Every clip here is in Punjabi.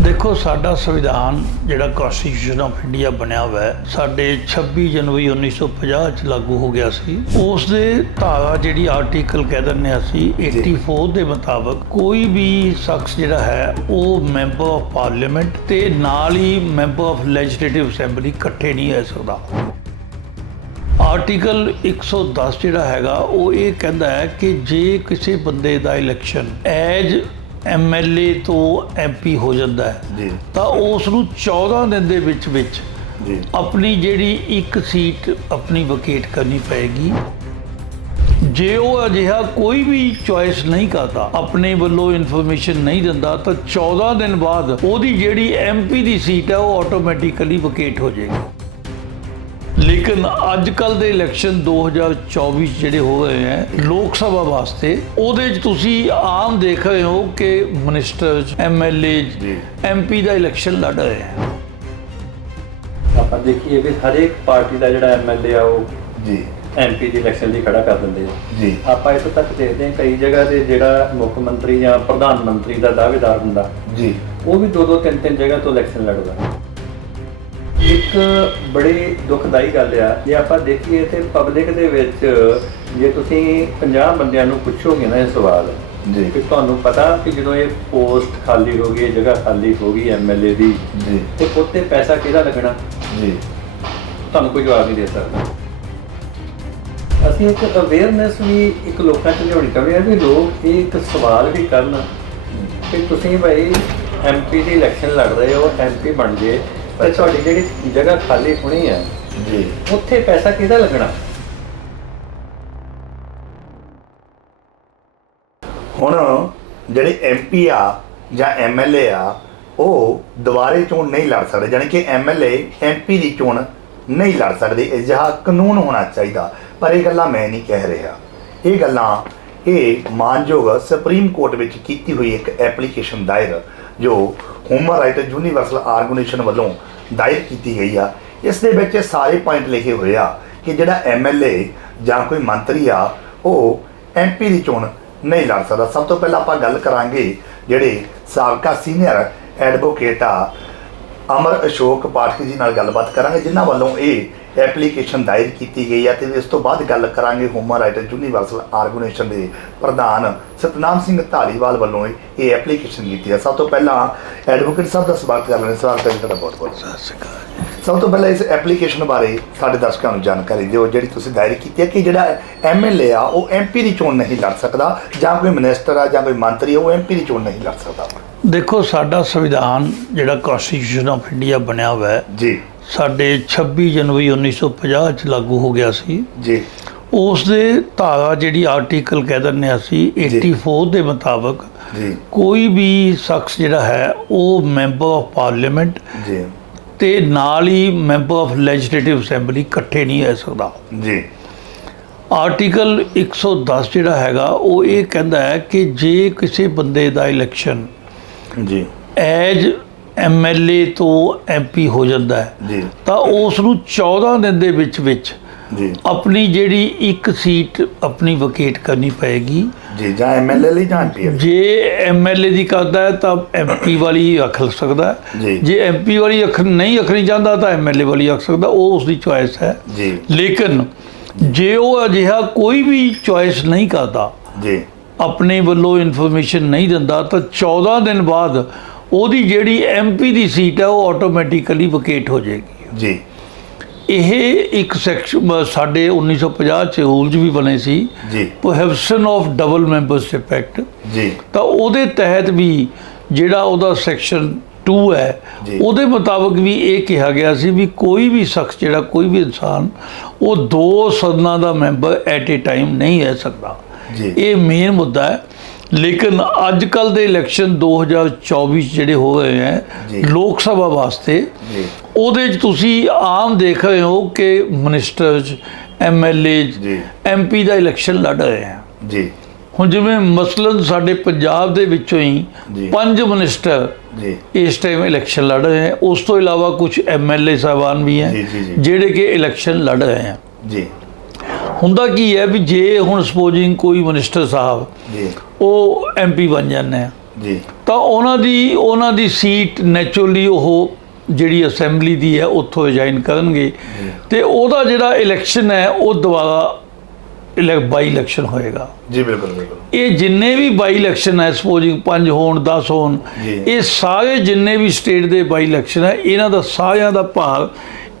ਦੇਖੋ ਸਾਡਾ ਸੰਵਿਧਾਨ ਜਿਹੜਾ ਕਨਸਟੀਟਿਊਸ਼ਨ ਆਫ ਇੰਡੀਆ ਬਣਿਆ ਹੋਇਆ ਹੈ ਸਾਡੇ 26 ਜਨਵਰੀ 1950 ਚ ਲਾਗੂ ਹੋ ਗਿਆ ਸੀ। ਉਸ ਦੇ ਧਾਰਾ ਜਿਹੜੀ ਆਰਟੀਕਲ ਕਹਿ ਹਾਂ ਅਸੀਂ 84 ਦੇ ਮੁਤਾਬਕ ਕੋਈ ਵੀ ਸ਼ਖਸ ਜਿਹੜਾ ਹੈ ਉਹ ਮੈਂਬਰ ਆਫ ਪਾਰਲੀਮੈਂਟ ਤੇ ਨਾਲ ਹੀ ਮੈਂਬਰ ਆਫ ਲੈਜਿਸਲੇਟਿਵ ਅਸੈਂਬਲੀ ਇਕੱਠੇ ਨਹੀਂ ਰਹਿ ਸਕਦਾ। ਆਰਟੀਕਲ 110 ਜਿਹੜਾ ਹੈਗਾ ਉਹ ਇਹ ਕਹਿੰਦਾ ਹੈ ਕਿ ਜੇ ਕਿਸੇ ਬੰਦੇ ਦਾ ਇਲੈਕਸ਼ਨ ਐਜ ਐਮਐਲਏ ਤੋਂ ਐਮਪੀ ਹੋ ਜਾਂਦਾ ਹੈ। ਜੀ। ਤਾਂ ਉਸ ਨੂੰ 14 ਦਿਨ ਦੇ ਵਿੱਚ ਵਿੱਚ ਜੀ। ਆਪਣੀ ਜਿਹੜੀ ਇੱਕ ਸੀਟ ਆਪਣੀ ਵਕੇਟ ਕਰਨੀ ਪਏਗੀ। ਜੇ ਉਹ ਅਜਿਹਾ ਕੋਈ ਵੀ ਚੁਆਇਸ ਨਹੀਂ ਕਰਦਾ ਆਪਣੇ ਵੱਲੋਂ ਇਨਫੋਰਮੇਸ਼ਨ ਨਹੀਂ ਦਿੰਦਾ ਤਾਂ 14 ਦਿਨ ਬਾਅਦ ਉਹਦੀ ਜਿਹੜੀ ਐਮਪੀ ਦੀ ਸੀਟ ਹੈ ਉਹ ਆਟੋਮੈਟਿਕਲੀ ਵਕੇਟ ਹੋ ਜਾਏਗੀ। ਲੇਕਿਨ ਅੱਜ ਕੱਲ ਦੇ ਇਲੈਕਸ਼ਨ 2024 ਜਿਹੜੇ ਹੋ ਰਹੇ ਹੈ ਲੋਕ ਸਭਾ ਵਾਸਤੇ ਉਹਦੇ 'ਚ ਤੁਸੀਂ ਆਮ ਦੇਖ ਰਹੇ ਹੋ ਕਿ ਮਿਨਿਸਟਰਸ ਐਮਐਲਏ ਜੀ। ਐਮਪੀ ਦਾ ਇਲੈਕਸ਼ਨ ਲੜ ਰਹੇ ਹੈ। ਆਪਾਂ ਦੇਖੀਏ ਵੀ ਹਰੇਕ ਪਾਰਟੀ ਦਾ ਜਿਹੜਾ ਐਮਐਲਏ ਆ ਉਹ ਜੀ। ਐਮਪੀ ਦੀ ਇਲੈਕਸ਼ਨ ਲਈ ਖੜਾ ਕਰ ਦਿੰਦੇ ਆ। ਜੀ। ਆਪਾਂ ਇੱਥੋਂ ਤੱਕ ਦੇਖਦੇ ਹਾਂ ਕਈ ਜਗ੍ਹਾ ਤੇ ਜਿਹੜਾ ਮੁੱਖ ਮੰਤਰੀ ਜਾਂ ਪ੍ਰਧਾਨ ਮੰਤਰੀ ਦਾ ਦਾਅਵੇਦਾਰ ਹੁੰਦਾ ਜੀ। ਉਹ ਵੀ ਦੋ ਦੋ ਤਿੰਨ ਤਿੰਨ ਜਗ੍ਹਾ ਤੋਂ ਇਲੈਕਸ਼ਨ ਲੜਦਾ। ਇੱਕ ਬੜੀ ਦੁਖਦਾਈ ਗੱਲ ਆ ਜੇ ਆਪਾਂ ਦੇਖੀਏ ਤੇ ਪਬਲਿਕ ਦੇ ਵਿੱਚ ਜੇ ਤੁਸੀਂ 50 ਬੰਦਿਆਂ ਨੂੰ ਪੁੱਛੋਗੇ ਨਾ ਇਹ ਸਵਾਲ ਜੀ। ਕਿ ਤੁਹਾਨੂੰ ਪਤਾ ਕਿ ਜਦੋਂ ਇਹ ਪੋਸਟ ਖਾਲੀ ਹੋ ਗਈ ਇਹ ਜਗ੍ਹਾ ਖਾਲੀ ਹੋ ਗਈ ਐਮਐਲਏ ਦੀ ਜੀ। ਤੇ ਉੱਤੇ ਪੈਸਾ ਕਿਹਦਾ ਲੱਗਣਾ? ਜੀ। ਤੁਹਾਨੂੰ ਕੋਈ ਜਵਾਬ ਨਹੀਂ ਦੇ ਸਕਦਾ। ਅਸੀਂ ਇੱਕ ਅਵੇਅਰਨੈਸ ਵੀ ਇੱਕ ਲੋਕਾਂ 'ਚ ਲਿਆਉਣੀ ਚਾਹੁੰਦੇ ਹਾਂ ਵੀ ਲੋਕ ਇਹ ਇੱਕ ਸਵਾਲ ਵੀ ਕਰਨ ਕਿ ਤੁਸੀਂ ਭਾਈ ਐਮਪੀ ਦੀ ਇਲੈਕਸ਼ਨ ਲੜ ਰਹੇ ਹੋ ਐਮਪੀ ਬਣ ਗਏ ਤੇ ਤੁਹਾਡੀ ਜਿਹੜੀ ਜਗ੍ਹਾ ਖਾਲੀ ਹੋਣੀ ਹੈ ਜੀ। ਉੱਥੇ ਪੈਸਾ ਕਿਹਦਾ ਲੱਗਣਾ? ਹੁਣ ਜਿਹੜੇ ਐਮਪੀ ਆ ਜਾਂ ਐਮਐਲਏ ਆ ਉਹ ਦੁਬਾਰੇ ਚੋਣ ਨਹੀਂ ਲੜ ਸਕਦੇ। ਯਾਨੀ ਕਿ ਐਮਐਲਏ ਐਮਪੀ ਦੀ ਚੋਣ ਨਹੀਂ ਲੜ ਸਕਦੇ। ਇਹ ਜਿਹਾ ਕਾਨੂੰਨ ਹੋਣਾ ਚਾਹੀਦਾ। ਪਰ ਇਹ ਗੱਲਾਂ ਮੈਂ ਨਹੀਂ ਕਹਿ ਰਿਹਾ। ਇਹ ਗੱਲਾਂ ਇਹ ਮਾਨਯੋਗ ਸੁਪਰੀਮ ਕੋਰਟ ਵਿੱਚ ਕੀਤੀ ਹੋਈ ਇੱਕ ਐਪਲੀਕੇਸ਼ਨ ਦਾਇਰ, ਜੋ ਹਿਊਮਨ ਰਾਈਟ ਯੂਨੀਵਰਸਲ ਆਰਗੇਨਾਈਜੇਸ਼ਨ ਵੱਲੋਂ ਦਾਇਰ ਕੀਤੀ ਗਈ ਆ। ਇਸ ਦੇ ਵਿੱਚ ਸਾਰੇ ਪੁਆਇੰਟ ਲਿਖੇ ਹੋਏ ਆ ਕਿ ਜਿਹੜਾ ਐਮਐਲਏ ਜਾਂ ਕੋਈ ਮੰਤਰੀ ਆ, ਉਹ ਐਮਪੀ ਦੀ ਚੋਣ ਨਹੀਂ ਲੜ ਸਕਦਾ। ਸਭ ਤੋਂ ਪਹਿਲਾਂ ਆਪਾਂ ਗੱਲ ਕਰਾਂਗੇ ਜਿਹੜੇ ਸਾਬਕਾ ਸੀਨੀਅਰ ਐਡਵੋਕੇਟ ਆ ਅਮਰ ਅਸ਼ੋਕ ਪਾਠਕ ਜੀ ਨਾਲ ਗੱਲਬਾਤ ਕਰਾਂਗੇ ਜਿਨ੍ਹਾਂ ਵੱਲੋਂ ਇਹ ਐਪਲੀਕੇਸ਼ਨ ਦਾਇਰ ਕੀਤੀ ਗਈ ਹੈ ਤੇ ਇਸ ਤੋਂ ਬਾਅਦ ਗੱਲ ਕਰਾਂਗੇ ਹਿਊਮਨ ਰਾਈਟਸ ਯੂਨੀਵਰਸਲ ਆਰਗੇਨਾਈਜੇਸ਼ਨ ਦੇ ਪ੍ਰਧਾਨ ਸਤਨਾਮ ਸਿੰਘ ਧਾਲੀਵਾਲ ਵੱਲੋਂ ਇਹ- ਐਪਲੀਕੇਸ਼ਨ ਕੀਤੀ ਹੈ। ਸਭ ਤੋਂ ਪਹਿਲਾਂ ਐਡਵੋਕੇਟ ਸਾਹਿਬ ਦਾ ਸਵਾਗਤ ਕਰ ਲੈਣੇ ਸਵਾਗਤ ਹੈ ਤੁਹਾਡਾ ਬਹੁਤ ਬਹੁਤ। ਸਤਿ ਸ਼੍ਰੀ ਅਕਾਲ ਸਭ ਤੋਂ ਪਹਿਲਾਂ ਇਸ ਐਪਲੀਕੇਸ਼ਨ ਬਾਰੇ ਸਾਡੇ ਦਰਸ਼ਕਾਂ ਨੂੰ ਜਾਣਕਾਰੀ ਦਿਓ ਜਿਹੜੀ ਤੁਸੀਂ ਦਾਇਰ ਕੀਤੀ ਹੈ ਕਿ ਜਿਹੜਾ ਐਮਐਲਏ ਆ ਉਹ ਐਮਪੀ ਦੀ ਚੋਣ ਨਹੀਂ ਲੜ ਸਕਦਾ ਜਾਂ ਕੋਈ ਮਿਨਿਸਟਰ ਆ ਜਾਂ ਕੋਈ ਮੰਤਰੀ ਆ ਉਹ ਐਮਪੀ ਦੀ ਚੋਣ ਨਹੀਂ ਲੜ ਸਕਦਾ। ਦੇਖੋ ਸਾਡਾ ਸੰਵਿਧਾਨ ਜਿਹੜਾ ਕਨਸਟੀਟਿਊਸ਼ਨ ਆਫ ਇੰਡੀਆ ਬਣਿਆ ਹੋਇਆ ਹੈ ਜੀ। ਸਾਡੇ 26 ਜਨਵਰੀ 1950 ਚ ਲਾਗੂ ਹੋ ਗਿਆ ਸੀ। ਜੀ। ਉਸ ਦੇ ਧਾਰਾ ਜਿਹੜੀ ਆਰਟੀਕਲ ਕਹਿ ਦਿੰਦੇ ਹਾਂ ਅਸੀਂ 84 ਦੇ ਮੁਤਾਬਕ ਜੀ। ਕੋਈ ਵੀ ਸ਼ਖਸ ਜਿਹੜਾ ਹੈ ਉਹ ਮੈਂਬਰ ਆਫ ਪਾਰਲੀਮੈਂਟ ਜੀ। ਤੇ ਨਾਲ ਹੀ ਮੈਂਬਰ ਆਫ ਲੈਜਿਸਲੇਟਿਵ ਅਸੈਂਬਲੀ ਇਕੱਠੇ ਨਹੀਂ ਰਹਿ ਸਕਦਾ। ਜੀ। ਆਰਟੀਕਲ 110 ਜਿਹੜਾ ਹੈਗਾ ਉਹ ਇਹ ਕਹਿੰਦਾ ਹੈ ਕਿ ਜੇ ਕਿਸੇ ਬੰਦੇ ਦਾ ਇਲੈਕਸ਼ਨ ਜੀ। ਐਜ ਐਮਐਲਏ ਤੋਂ ਐਮਪੀ ਹੋ ਜਾਂਦਾ ਹੈ। ਜੀ। ਤਾਂ ਉਸ ਨੂੰ 14 ਦਿਨ ਦੇ ਵਿੱਚ ਵਿੱਚ ਜੀ। ਆਪਣੀ ਜਿਹੜੀ ਇੱਕ ਸੀਟ ਆਪਣੀ ਵਕੇਟ ਕਰਨੀ ਪਏਗੀ। ਜੀ ਜਾਂ ਐਮਐਲਏ ਲਈ ਜਾਂ ਐਮਪੀ ਜੇ ਐਮਐਲਏ ਦੀ ਕਰਦਾ ਹੈ ਤਾਂ ਐਮਪੀ ਵਾਲੀ ਹੀ ਰੱਖ ਸਕਦਾ ਹੈ। ਜੀ। ਐਮਪੀ ਵਾਲੀ ਅੱਖ ਨਹੀਂ ਰੱਖਣੀ ਚਾਹੁੰਦਾ ਤਾਂ ਐਮਐਲਏ ਵਾਲੀ ਰੱਖ ਸਕਦਾ ਉਹ ਉਸ ਦੀ ਚੁਆਇਸ ਹੈ। ਜੀ। ਲੇਕਿਨ ਜੇ ਉਹ ਅਜਿਹਾ ਕੋਈ ਵੀ ਚੁਆਇਸ ਨਹੀਂ ਕਰਦਾ ਜੀ। ਆਪਣੇ ਵੱਲੋਂ ਇਨਫੋਰਮੇਸ਼ਨ ਨਹੀਂ ਦਿੰਦਾ ਤਾਂ 14 ਦਿਨ ਬਾਅਦ ਉਹਦੀ ਜਿਹੜੀ ਐਮਪੀ ਦੀ ਸੀਟ ਹੈ ਉਹ ਆਟੋਮੈਟਿਕਲੀ ਵਕੇਟ ਹੋ ਜਾਏਗੀ। ਜੀ। ਇਹ ਇੱਕ ਸੈਕਸ਼ਨ ਸਾਡੇ 1950 ਚ ਰੂਲਸ ਵੀ ਬਣੇ ਸੀ। ਜੀ। Prohibition of double membership act ਜੀ। ਤਾਂ ਉਹਦੇ ਤਹਿਤ ਵੀ ਜਿਹੜਾ ਉਹਦਾ ਸੈਕਸ਼ਨ 2 ਹੈ। ਉਹਦੇ ਮੁਤਾਬਕ ਵੀ ਇਹ ਕਿਹਾ ਗਿਆ ਸੀ ਵੀ ਕੋਈ ਵੀ ਸ਼ਖਸ ਜਿਹੜਾ ਕੋਈ ਵੀ ਇਨਸਾਨ ਉਹ ਦੋ ਸਦਨਾਂ ਦਾ ਮੈਂਬਰ ਐਟ ਏ ਟਾਈਮ ਨਹੀਂ ਰਹਿ ਸਕਦਾ। ਇਹ ਮੇਨ ਮੁੱਦਾ ਹੈ। ਲੇਕਿਨ ਅੱਜ ਕੱਲ ਦੇ ਇਲੈਕਸ਼ਨ 2024 ਜਿਹੜੇ ਹੋ ਰਹੇ। ਹੈ ਲੋਕ ਸਭਾ ਵਾਸਤੇ ਉਹਦੇ 'ਚ ਤੁਸੀਂ ਆਮ ਦੇਖ ਰਹੇ ਹੋ ਕਿ ਮਿਨਿਸਟਰਸ ਐਮਐਲਏ। ਐਮਪੀ ਦਾ ਇਲੈਕਸ਼ਨ ਲੜ ਰਹੇ ਹੈ। ਜੀ। ਹੁਣ ਜਿਵੇਂ ਮਸਲਨ ਸਾਡੇ ਪੰਜਾਬ ਦੇ ਵਿੱਚੋਂ ਹੀ। ਪੰਜ ਮਿਨਿਸਟਰ ਜੀ। ਇਸ ਟਾਈਮ ਇਲੈਕਸ਼ਨ ਲੜ ਰਹੇ ਹੈ। ਉਸ ਤੋਂ ਇਲਾਵਾ ਕੁਝ ਐਮਐਲਏ ਸਾਹਿਬਾਨ ਵੀ ਹੈ ਜੀ, ਜੀ, ਜੀ। ਜਿਹੜੇ ਕਿ ਇਲੈਕਸ਼ਨ ਲੜ ਰਹੇ ਹੈ। ਜੀ। ਹੁੰਦਾ ਕੀ ਹੈ ਵੀ ਜੇ ਹੁਣ ਸਪੋਜ਼ਿੰਗ ਕੋਈ ਮਿਨਿਸਟਰ ਸਾਹਿਬ ਜੀ। ਉਹ ਐਮਪੀ ਬਣ ਜਾਂਦੇ ਆ ਜੀ। ਤਾਂ ਉਹਨਾਂ ਦੀ ਉਹਨਾਂ ਦੀ ਸੀਟ ਨੈਚੁਰਲੀ ਉਹ ਜਿਹੜੀ ਅਸੈਂਬਲੀ ਦੀ ਹੈ ਉੱਥੋਂ ਰਿਜ਼ਾਈਨ ਕਰਨਗੇ। ਤੇ ਉਹਦਾ ਜਿਹੜਾ ਇਲੈਕਸ਼ਨ ਹੈ ਉਹ ਦੁਬਾਰਾ ਇਲੈਕ ਬਾਈ ਇਲੈਕਸ਼ਨ ਹੋਏਗਾ। ਜੀ ਬਿਲਕੁਲ ਬਿਲਕੁਲ। ਇਹ ਜਿੰਨੇ ਵੀ ਬਾਈ ਇਲੈਕਸ਼ਨ ਹੈ ਸਪੋਜ਼ਿੰਗ 5 ਹੋਣ 10 ਹੋਣ। ਇਹ ਸਾਰੇ ਜਿੰਨੇ ਵੀ ਸਟੇਟ ਦੇ ਬਾਈ ਇਲੈਕਸ਼ਨ ਹੈ ਇਹਨਾਂ ਦਾ ਸਾਰਿਆਂ ਦਾ ਭਾਰ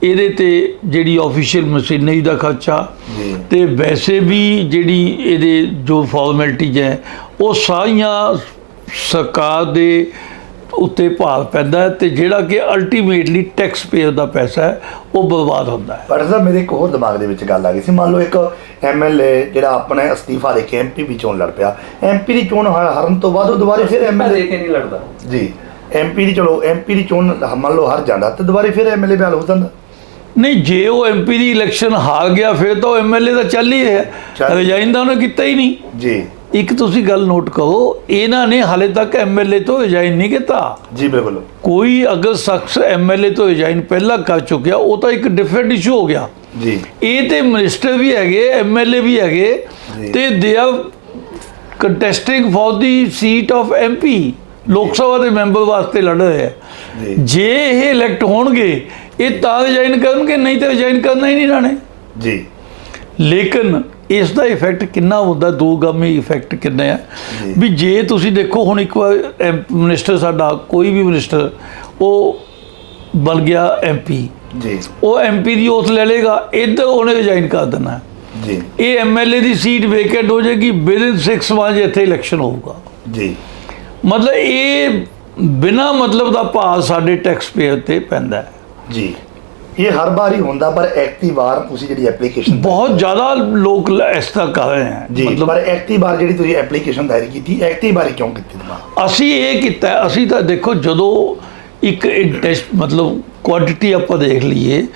ਇਹਦੇ ਤੇ ਜਿਹੜੀ ਆਫੀਸ਼ੀਅਲ ਮਸ਼ੀਨਰੀ ਦਾ ਖਰਚਾ ਜੀ। ਤੇ ਵੈਸੇ ਵੀ ਜਿਹੜੀ ਇਹਦੇ ਜੋ ਫਾਰਮੈਲਿਟੀਜ਼ ਹੈ ਉਹ ਸਾਰੀਆਂ ਸਰਕਾਰ ਦੇ ਉੱਤੇ ਭਾਰ ਪੈਂਦਾ ਤੇ ਜਿਹੜਾ ਕਿ ਅਲਟੀਮੇਟਲੀ ਟੈਕਸ ਪੇਅਰ ਦਾ ਪੈਸਾ ਹੈ ਉਹ ਬਰਬਾਦ ਹੁੰਦਾ ਹੈ। ਪਰ ਸਰ ਮੇਰੇ ਇੱਕ ਹੋਰ ਦਿਮਾਗ ਦੇ ਵਿੱਚ ਗੱਲ ਆ ਗਈ ਸੀ। ਮੰਨ ਲਓ ਇੱਕ ਐਮਐਲਏ ਜਿਹੜਾ ਆਪਣੇ ਅਸਤੀਫਾ ਦੇ ਕੇ ਐਮਪੀ ਵੀ ਚੋਣ ਲੜ ਪਿਆ। ਐਮਪੀ ਦੀ ਚੋਣ ਹਾਰਨ ਤੋਂ ਬਾਅਦ ਉਹ ਦੁਬਾਰੇ ਫਿਰ ਐਮਐਲਏ ਦੇ ਕੇ ਨਹੀਂ ਲੜਦਾ। ਜੀ। ਐਮਪੀ ਦੀ ਚਲੋ ਐਮਪੀ ਦੀ ਚੋਣ ਮੰਨ ਲਓ ਹਾਰ ਜਾਂਦਾ ਤੇ ਦੁਬਾਰੇ ਫਿਰ ਐਮਐਲਏ ਬਹਾਲ ਹੋ ਜਾਂਦਾ। ਨਹੀਂ ਜੇ ਉਹ ਐਮਪੀ ਦੀ ਇਲੈਕਸ਼ਨ ਹਾਰ ਗਿਆ ਫਿਰ ਤਾਂ ਉਹ ਐਮਐਲਏ ਦਾ ਚੱਲ ਹੀ ਰਿਹਾ ਰਿਜ਼ਾਈਨ ਤਾਂ ਉਹਨੇ ਕੀਤਾ ਹੀ ਨਹੀਂ। ਜੀ। ਇੱਕ ਤੁਸੀਂ ਗੱਲ ਨੋਟ ਕਰੋ ਇਹਨਾਂ ਨੇ ਹਾਲੇ ਤੱਕ ਐਮਐਲਏ ਤੋਂ ਰਿਜ਼ਾਈਨ ਨਹੀਂ ਕੀਤਾ। ਜੀ ਬਿਲਕੁਲ। ਕੋਈ ਅਗਰ ਸ਼ਖਸ ਐਮਐਲਏ ਤੋਂ ਰਿਜ਼ਾਈਨ ਪਹਿਲਾਂ ਕਰ ਚੁੱਕਿਆ ਉਹ ਤਾਂ ਇੱਕ ਡਿਫਰੈਂਟ ਇਸ਼ੂ ਹੋ ਗਿਆ। ਜੀ। ਇਹ ਤੇ ਮਿਨਿਸਟਰ ਵੀ ਹੈਗੇ ਐਮਐਲਏ ਵੀ ਹੈਗੇ। ਤੇ they are contesting for the seat of MP Lok Sabha ਦੇ ਮੈਂਬਰ ਵਾਸਤੇ ਲੜ ਰਹੇ ਹੈ। ਜੇ। ਇਹ ਇਲੈਕਟ ਹੋਣਗੇ ਇਹ ਤਾਂ ਰਿਜ਼ਾਈਨ ਕਰਨਗੇ ਨਹੀਂ ਤਾਂ ਰਿਜ਼ਾਈਨ ਕਰਨਾ ਹੀ ਨਹੀਂ ਨੇ? ਜੀ। ਲੇਕਿਨ ਇਸ ਦਾ ਇਫੈਕਟ ਕਿੰਨਾ ਹੁੰਦਾ ਦੋਗਾਮੀ ਇਫੈਕਟ ਕਿੰਨੇ ਆ। ਵੀ ਜੇ ਤੁਸੀਂ ਦੇਖੋ ਹੁਣ ਇੱਕ ਵਾਰ ਮਿਨਿਸਟਰ ਸਾਡਾ ਕੋਈ ਵੀ ਮਿਨਿਸਟਰ ਉਹ ਬਣ ਗਿਆ ਐਮਪੀ ਜੀ। ਉਹ ਐਮਪੀ ਦੀ ਓਥ ਲੈ ਲੇਗਾ ਇੱਧਰ ਉਹਨੇ ਰਿਜ਼ਾਈਨ ਕਰ ਦੇਣਾ। ਜੀ। ਇਹ ਐਮਐਲਏ ਦੀ ਸੀਟ ਵੇਕੈਂਟ ਹੋ ਜਾਏਗੀ ਵਿਦਿਨ 6 ਮੰਥ ਇੱਥੇ ਇਲੈਕਸ਼ਨ ਹੋਊਗਾ। ਜੀ। ਮਤਲਬ ਇਹ ਬਿਨਾ ਮਤਲਬ ਦਾ ਭਾਰ ਸਾਡੇ ਟੈਕਸ ਪੇਅਰ ਤੇ ਪੈਂਦਾ ਹੈ। ਜੀ। ਇਹ ਹਰ ਵਾਰ ਹੀ ਹੁੰਦਾ ਪਰ ਐਕਟਿਵ ਵਾਰ ਤੁਸੀਂ ਜਿਹੜੀ ਐਪਲੀਕੇਸ਼ਨ ਬਹੁਤ ਜ਼ਿਆਦਾ ਲੋਕ ਇਸ ਤਰ੍ਹਾਂ ਕਰ ਰਹੇ ਹੈ। ਜੀ ਪਰ ਐਕਟਿਵ ਵਾਰ ਜਿਹੜੀ ਤੁਸੀਂ ਐਪਲੀਕੇਸ਼ਨ ਦਾਇਰ ਕੀਤੀ ਐਕਟਿਵ ਵਾਰ ਕਿਉਂ ਕੀਤੀ ਤੁਸੀਂ ਅਸੀਂ ਇਹ ਕੀਤਾ ਅਸੀਂ ਤਾਂ ਦੇਖੋ ਜਦੋਂ ਇੱਕ ਇੰਟੈਸਟ ਮਤਲਬ ਕੁਆਂਟੀਟੀ ਆਪਾਂ ਦੇਖ ਲਈਏ।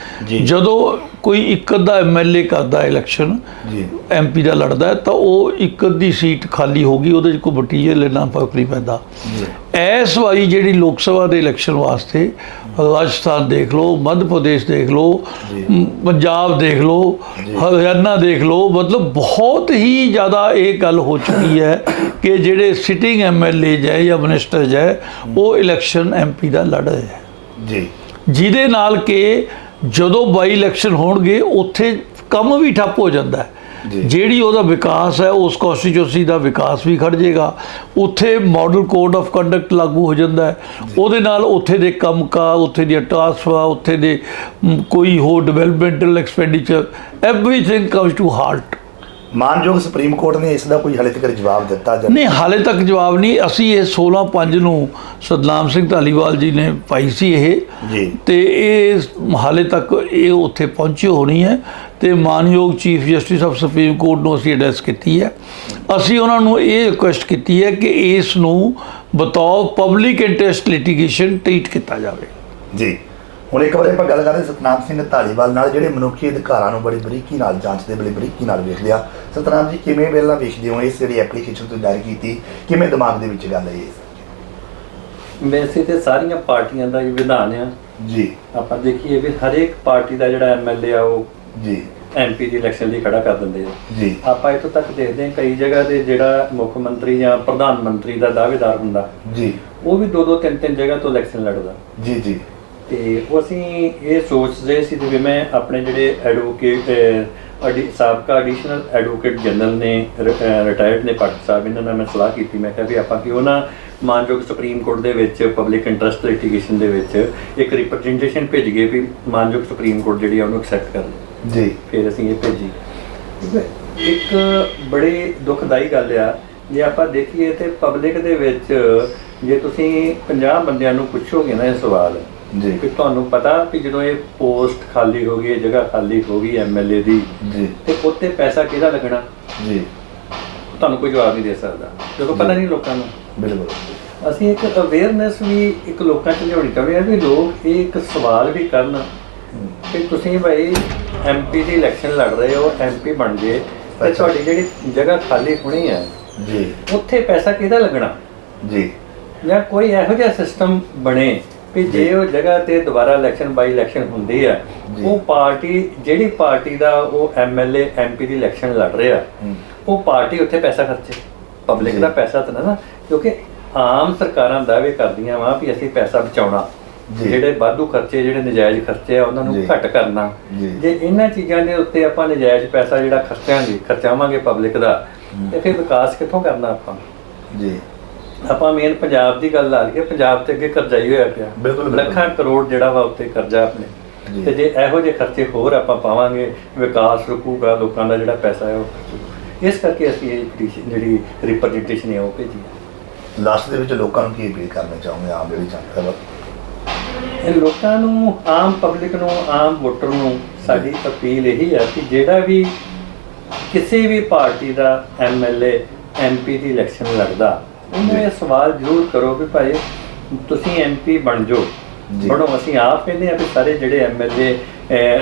ਜਦੋਂ ਕੋਈ ਇੱਕ ਅੱਧਾ ਐਮਐਲਏ ਕਰਦਾ ਇਲੈਕਸ਼ਨ ਜੀ। ਐਮਪੀ ਦਾ ਲੜਦਾ ਹੈ ਤਾਂ ਉਹ ਇੱਕ ਅੱਧੀ ਸੀਟ ਖਾਲੀ ਹੋਗੀ ਉਹਦੇ 'ਚ ਕੋਈ ਮਟੀਰੀਅਲ ਲੈਣਾ ਫ਼ਰਕ ਨਹੀਂ ਪੈਂਦਾ। ਜੀ। ਇਸ ਵਾਰੀ ਜਿਹੜੀ ਲੋਕ ਸਭਾ ਦੇ ਇਲੈਕਸ਼ਨ ਵਾਸਤੇ ਰਾਜਸਥਾਨ ਦੇਖ ਲਓ ਮੱਧ ਪ੍ਰਦੇਸ਼ ਦੇਖ ਲਓ ਪੰਜਾਬ ਦੇਖ ਲਓ ਹਰਿਆਣਾ ਦੇਖ ਲਓ ਮਤਲਬ ਬਹੁਤ ਹੀ ਜ਼ਿਆਦਾ ਇਹ ਗੱਲ ਹੋ ਚੁੱਕੀ ਹੈ ਕਿ ਜਿਹੜੇ ਸਿਟਿੰਗ ਐਮਐਲਏ ਹੈ ਜਾਂ ਮਿਨਿਸਟਰ ਹੈ ਉਹ ਇਲੈਕਸ਼ਨ ਐਮਪੀ ਦਾ ਲੜ ਰਹੇ ਹੈ। ਜੀ। ਜਿਹਦੇ ਨਾਲ ਕਿ ਜਦੋਂ ਬਾਈ ਇਲੈਕਸ਼ਨ ਹੋਣਗੇ ਉੱਥੇ ਕੰਮ ਵੀ ਠੱਪ ਹੋ ਜਾਂਦਾ ਹੈ। ਜਿਹੜੀ ਉਹਦਾ ਵਿਕਾਸ ਹੈ ਉਸ ਕੌਂਸਟੀਚੁਐਂਸੀ ਦਾ ਵਿਕਾਸ ਵੀ ਖੜ ਜਾਏਗਾ। ਉੱਥੇ ਮਾਡਲ ਕੋਡ ਆਫ ਕੰਡਕਟ ਲਾਗੂ ਹੋ ਜਾਂਦਾ ਹੈ। ਉਹਦੇ ਨਾਲ ਉੱਥੇ ਦੇ ਕੰਮਕਾਰ ਉੱਥੇ ਦੀ ਟ੍ਰਾਂਸਫਰ ਉੱਥੇ ਦੇ ਕੋਈ ਹੋਰ developmental expenditure everything comes to halt ਮਾਨਯੋਗ ਸੁਪਰੀਮ ਕੋਰਟ ਨੇ ਇਸ ਦਾ ਕੋਈ ਹਾਲੇ ਤੱਕ ਜਵਾਬ ਦਿੱਤਾ ਜਾਂ ਨਹੀਂ ਹਾਲੇ ਤੱਕ ਜਵਾਬ ਨਹੀਂ। ਅਸੀਂ ਇਹ 16/5 ਨੂੰ ਸਤਨਾਮ ਸਿੰਘ ਧਾਲੀਵਾਲ ਜੀ ਨੇ ਪਾਈ ਸੀ ਇਹ। ਜੀ। ਤੇ ਇਹ ਹਾਲੇ ਤੱਕ ਇਹ ਉੱਥੇ ਪਹੁੰਚੀ ਹੋਣੀ ਹੈ ਤੇ ਮਾਨਯੋਗ chief justice of supreme court ਨੂੰ ਅਸੀਂ ਐਡਰੈਸ ਕੀਤੀ ਹੈ। ਅਸੀਂ ਉਹਨਾਂ ਨੂੰ ਇਹ ਰਿਕੁਐਸਟ ਕੀਤੀ ਹੈ ਕਿ ਇਸ ਨੂੰ ਬਤੌਰ ਪਬਲਿਕ ਇੰਟਰਸਟ ਲਿਟੀਗੇਸ਼ਨ ਟ੍ਰੀਟ ਕੀਤਾ ਜਾਵੇ। ਜੀ। ਹੁਣ ਇੱਕ ਵਾਰ ਆਪਾਂ ਗੱਲ ਕਰਦੇ ਸਤਨਾਮ ਸਿੰਘ ਧਾਲੀਵਾਲ ਨਾਲ ਜਿਹੜੇ ਮਨੁੱਖੀ ਅਧਿਕਾਰਾਂ ਨੂੰ ਬੜੀ ਬਰੀਕੀ ਨਾਲ ਜਾਂਚਦੇ ਬੜੀ ਬਰੀਕੀ ਨਾਲ ਵੇਖਦੇ ਆ। ਸਤਨਾਮ ਜੀ ਕਿਵੇਂ ਪਹਿਲਾਂ ਵੇਖਦੇ ਹੋ ਇਸ ਜਿਹੜੀ ਐਪਲੀਕੇਸ਼ਨ ਤੁਸੀਂ ਦਾਇਰ ਕੀਤੀ? ਕਿਵੇਂ ਦਿਮਾਗ ਦੇ ਵਿੱਚ ਗੱਲ ਆਈ ਇਸ? ਵੈਸੇ ਤੇ ਸਾਰੀਆਂ ਪਾਰਟੀਆਂ ਦਾ ਇਹ ਵਿਧਾਨ ਆ। ਜੀ। ਆਪਾਂ ਦੇਖੀਏ ਵੀ ਹਰੇਕ ਪਾਰਟੀ ਦਾ ਜਿਹੜਾ ਐਮਐਲਏ ਆ ਉਹ ਜੀ। ਐਮਪੀ ਦੀ ਇਲੈਕਸ਼ਨ ਲਈ ਖੜਾ ਕਰ ਦਿੰਦੇ ਆ। ਜੀ। ਆਪਾਂ ਇੱਥੋਂ ਤੱਕ ਦੇਖਦੇ ਹਾਂ ਕਈ ਜਗ੍ਹਾ ਤੇ ਜਿਹੜਾ ਮੁੱਖ ਮੰਤਰੀ ਜਾਂ ਪ੍ਰਧਾਨ ਮੰਤਰੀ ਦਾ ਦਾਅਵੇਦਾਰ ਹੁੰਦਾ ਜੀ। ਉਹ ਵੀ ਦੋ ਦੋ ਤਿੰਨ ਤਿੰਨ ਜਗ੍ਹਾ ਤੋਂ ਇਲੈਕਸ਼ਨ ਲੜਦਾ। ਜੀ ਜੀ। ਤੇ ਉਹ ਅਸੀਂ ਇਹ ਸੋਚਦੇ ਸੀ ਕਿ ਮੈਂ ਆਪਣੇ ਜਿਹੜੇ ਐਡਵੋਕੇਟ ਅਡੀ ਸਾਬਕਾ ਐਡੀਸ਼ਨਲ ਐਡਵੋਕੇਟ ਜਨਰਲ ਨੇ ਰਿਟਾਇਰਡ ਨੇ ਭਗਤ ਸਾਹਿਬ ਇਹਨਾਂ ਨਾਲ ਮੈਂ ਸਲਾਹ ਕੀਤੀ। ਮੈਂ ਕਿਹਾ ਵੀ ਆਪਾਂ ਕਿਉਂ ਨਾ ਮਾਨਯੋਗ ਸੁਪਰੀਮ ਕੋਰਟ ਦੇ ਵਿੱਚ ਪਬਲਿਕ ਇੰਟਰਸਟ ਲਿਟੀਗੇਸ਼ਨ ਦੇ ਵਿੱਚ ਇੱਕ ਰਿਪਰੈਜ਼ੈਂਟੇਸ਼ਨ ਭੇਜ ਗਏ ਵੀ ਮਾਨਯੋਗ ਸੁਪਰੀਮ ਕੋਰਟ ਜਿਹੜੀ ਆ ਉਹਨੂੰ ਐਕਸੈਪਟ ਕਰ ਲਏ ਜੀ। ਫਿਰ ਅਸੀਂ ਇਹ ਭੇਜੀ। ਇੱਕ ਬੜੀ ਦੁਖਦਾਈ ਗੱਲ ਆ ਜੇ ਆਪਾਂ ਦੇਖੀਏ ਤੇ ਪਬਲਿਕ ਦੇ ਵਿੱਚ ਜੇ ਤੁਸੀਂ 50 ਬੰਦਿਆਂ ਨੂੰ ਪੁੱਛੋਗੇ ਨਾ ਇਹ ਸਵਾਲ ਜੀ। ਕਿ ਤੁਹਾਨੂੰ ਪਤਾ ਵੀ ਜਦੋਂ ਇਹ ਪੋਸਟ ਖਾਲੀ ਹੋ ਗਈ ਇਹ ਜਗ੍ਹਾ ਖਾਲੀ ਹੋ ਗਈ ਐਮਐਲਏ ਦੀ ਜੀ। ਤੇ ਉੱਤੇ ਪੈਸਾ ਕਿਹਦਾ ਲੱਗਣਾ? ਜੀ। ਤੁਹਾਨੂੰ ਕੋਈ ਜਵਾਬ ਨਹੀਂ ਦੇ ਸਕਦਾ। ਕਿਉਂਕਿ ਪਤਾ ਨਹੀਂ ਲੋਕਾਂ ਨੂੰ। ਬਿਲਕੁਲ। ਅਸੀਂ ਇੱਕ ਅਵੇਅਰਨੈਸ ਵੀ ਇੱਕ ਲੋਕਾਂ 'ਚ ਲਿਆਉਣੀ ਚਾਹੁੰਦੇ ਆ ਵੀ ਲੋਕ ਇਹ ਇੱਕ ਸਵਾਲ ਵੀ ਕਰਨ ਕਿ ਤੁਸੀਂ ਭਾਈ ਐਮਪੀ ਦੀ ਇਲੈਕਸ਼ਨ ਲੜ ਰਹੇ ਹੋ ਐਮਪੀ ਬਣ ਗਏ ਤੇ। ਤੁਹਾਡੀ ਜਿਹੜੀ ਜਗ੍ਹਾ ਖਾਲੀ ਹੋਣੀ ਹੈ ਜੀ। ਉੱਥੇ ਪੈਸਾ ਕਿਹਦਾ ਲੱਗਣਾ? ਜੀ। ਜਾਂ ਕੋਈ ਇਹੋ ਜਿਹਾ ਸਿਸਟਮ ਬਣੇ ਕਿ ਜੇ ਉਹ ਜਗ੍ਹਾ ਤੇ ਦੁਬਾਰਾ ਇਲੈਕਸ਼ਨ ਬਾਈ ਇਲੈਕਸ਼ਨ ਹੁੰਦੀ ਹੈ। ਉਹ ਪਾਰਟੀ ਜਿਹੜੀ ਪਾਰਟੀ ਦਾ ਉਹ ਐਮਐਲਏ ਐਮਪੀ ਦੀ ਇਲੈਕਸ਼ਨ ਲੜ ਰਿਹਾ। ਉਹ ਪਾਰਟੀ ਉੱਥੇ ਪੈਸਾ ਖਰਚੇ ਪਬਲਿਕ। ਦਾ ਪੈਸਾ ਤਾਂ ਨਾ ਕਿਉਂਕਿ ਆਮ ਸਰਕਾਰਾਂ ਦਾਅਵੇ ਕਰਦੀਆਂ ਵਾ ਵੀ ਅਸੀਂ ਪੈਸਾ ਬਚਾਉਣਾ। ਜਿਹੜੇ ਵਾਧੂ ਖਰਚੇ ਜਿਹੜੇ ਨਜਾਇਜ਼ ਖਰਚੇ ਆ ਉਹਨਾਂ ਨੂੰ। ਘੱਟ ਕਰਨਾ ਜੀ। ਜੇ ਇਹਨਾਂ ਚੀਜ਼ਾਂ ਦੇ ਉੱਤੇ ਆਪਾਂ ਨਜਾਇਜ਼ ਪੈਸਾ ਜਿਹੜਾ ਖਰਚਾਂਗੇ ਖਰਚਾਵਾਂਗੇ ਪਬਲਿਕ ਦਾ ਤੇ ਫਿਰ ਵਿਕਾਸ ਕਿੱਥੋਂ ਕਰਨਾ ਆਪਾਂ ਜੀ ਆਪਾਂ ਮੇਨ ਪੰਜਾਬ ਦੀ ਗੱਲ ਲਾ ਲਈਏ ਪੰਜਾਬ ਤੇ ਅੱਗੇ ਕਰਜ਼ਾ ਹੀ ਹੋਇਆ ਪਿਆ ਬਿਲਕੁਲ। ਲੱਖਾਂ ਕਰੋੜ ਜਿਹੜਾ ਵਾ ਉੱਤੇ ਕਰਜ਼ਾ ਆਪਣੇ। ਤੇ ਜੇ ਇਹੋ ਜਿਹੇ ਖਰਚੇ ਹੋਰ ਆਪਾਂ ਪਾਵਾਂਗੇ ਵਿਕਾਸ ਰੁਕੂਗਾ ਲੋਕਾਂ ਦਾ ਜਿਹੜਾ ਪੈਸਾ ਹੈ ਉਹ। ਇਸ ਕਰਕੇ ਅਸੀਂ ਇਹ petition ਜਿਹੜੀ ਰਿਪਰੈਜ਼ੈਂਟੇਸ਼ਨ ਹੈ ਉਹ ਭੇਜੀ ਹੈ ਲਾਸਟ ਦੇ ਵਿੱਚ ਲੋਕਾਂ ਨੂੰ ਕੀ ਅਪੀਲ ਕਰਨਾ ਚਾਹੋਗੇ ਆਮ ਜਿਹੜੀ ਜਨਤਾ ਇਹ ਲੋਕਾਂ ਨੂੰ ਆਮ ਪਬਲਿਕ ਨੂੰ ਆਮ ਵੋਟਰ ਨੂੰ ਸਾਡੀ ਅਪੀਲ ਇਹੀ ਹੈ ਕਿ ਜਿਹੜਾ ਵੀ ਕਿਸੇ ਵੀ ਪਾਰਟੀ ਦਾ ਐਮਐਲਏ ਐਮਪੀ ਦੀ ਇਲੈਕਸ਼ਨ ਲੜਦਾ ਉਹਨੂੰ ਇਹ ਸਵਾਲ ਜ਼ਰੂਰ ਕਰੋ ਕਿ ਭਾਈ ਤੁਸੀਂ ਐਮਪੀ ਬਣ ਜਾਓ। ਬਣੋ ਅਸੀਂ ਆਪ ਕਹਿੰਦੇ ਆ ਕਿ ਸਾਰੇ ਜਿਹੜੇ ਐਮਐਲਏ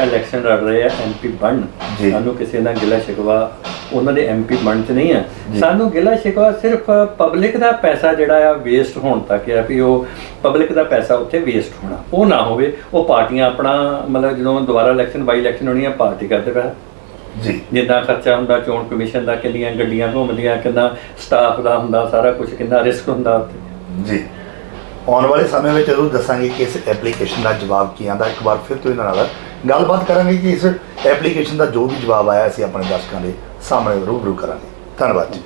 ਇਲੈਕਸ਼ਨ ਲੜ ਰਹੇ ਆ ਐਮਪੀ ਬਣ। ਸਾਨੂੰ ਕਿਸੇ ਨਾਲ ਗਿਲਾ ਸ਼ਿਕਵਾ ਉਹਨਾਂ ਦੇ ਐਮਪੀ ਬਣ ਚ ਨਹੀਂ ਆ। ਸਾਨੂੰ ਗਿਲਾ ਸ਼ਿਕਵਾ ਸਿਰਫ ਪਬਲਿਕ ਦਾ ਪੈਸਾ ਜਿਹੜਾ ਆ ਵੇਸਟ ਹੋਣ ਤੱਕ ਆ ਵੀ ਉਹ ਪਬਲਿਕ ਦਾ ਪੈਸਾ ਉੱਥੇ ਵੇਸਟ ਹੋਣਾ ਉਹ ਨਾ ਹੋਵੇ ਉਹ ਪਾਰਟੀਆਂ ਆਪਣਾ ਮਤਲਬ ਜਦੋਂ ਦੁਬਾਰਾ ਇਲੈਕਸ਼ਨ ਬਾਈ ਇਲੈਕਸ਼ਨ ਹੋਣੀ ਆ ਪਾਰਟੀ ਕਰਦੇ ਪਏ ਜੀ। ਜਿੱਦਾਂ ਖਰਚਾ ਹੁੰਦਾ ਚੋਣ ਕਮਿਸ਼ਨ ਦਾ ਕਿੰਨੀਆਂ ਗੱਡੀਆਂ ਘੁੰਮਦੀਆਂ ਕਿੰਨਾ ਸਟਾਫ ਦਾ ਹੁੰਦਾ ਸਾਰਾ ਕੁਝ ਕਿੰਨਾ ਰਿਸਕ ਹੁੰਦਾ ਉੱਥੇ। ਜੀ। ਆਉਣ ਵਾਲੇ ਸਮੇਂ ਵਿੱਚ ਜ਼ਰੂਰ ਦੱਸਾਂਗੇ ਕਿ ਇਸ ਐਪਲੀਕੇਸ਼ਨ ਦਾ ਜਵਾਬ ਕੀ ਆਂਦਾ। ਇੱਕ ਵਾਰ ਫਿਰ ਤੋਂ ਇਹਨਾਂ ਨਾਲ ਗੱਲਬਾਤ ਕਰਾਂਗੇ ਕਿ ਇਸ ਐਪਲੀਕੇਸ਼ਨ ਦਾ ਜੋ ਵੀ ਜਵਾਬ ਆਇਆ ਅਸੀਂ ਆਪਣੇ ਦਰਸ਼ਕਾਂ ਦੇ ਸਾਹਮਣੇ ਰੂਬਰੂ ਕਰਾਂਗੇ। ਧੰਨਵਾਦ ਜੀ।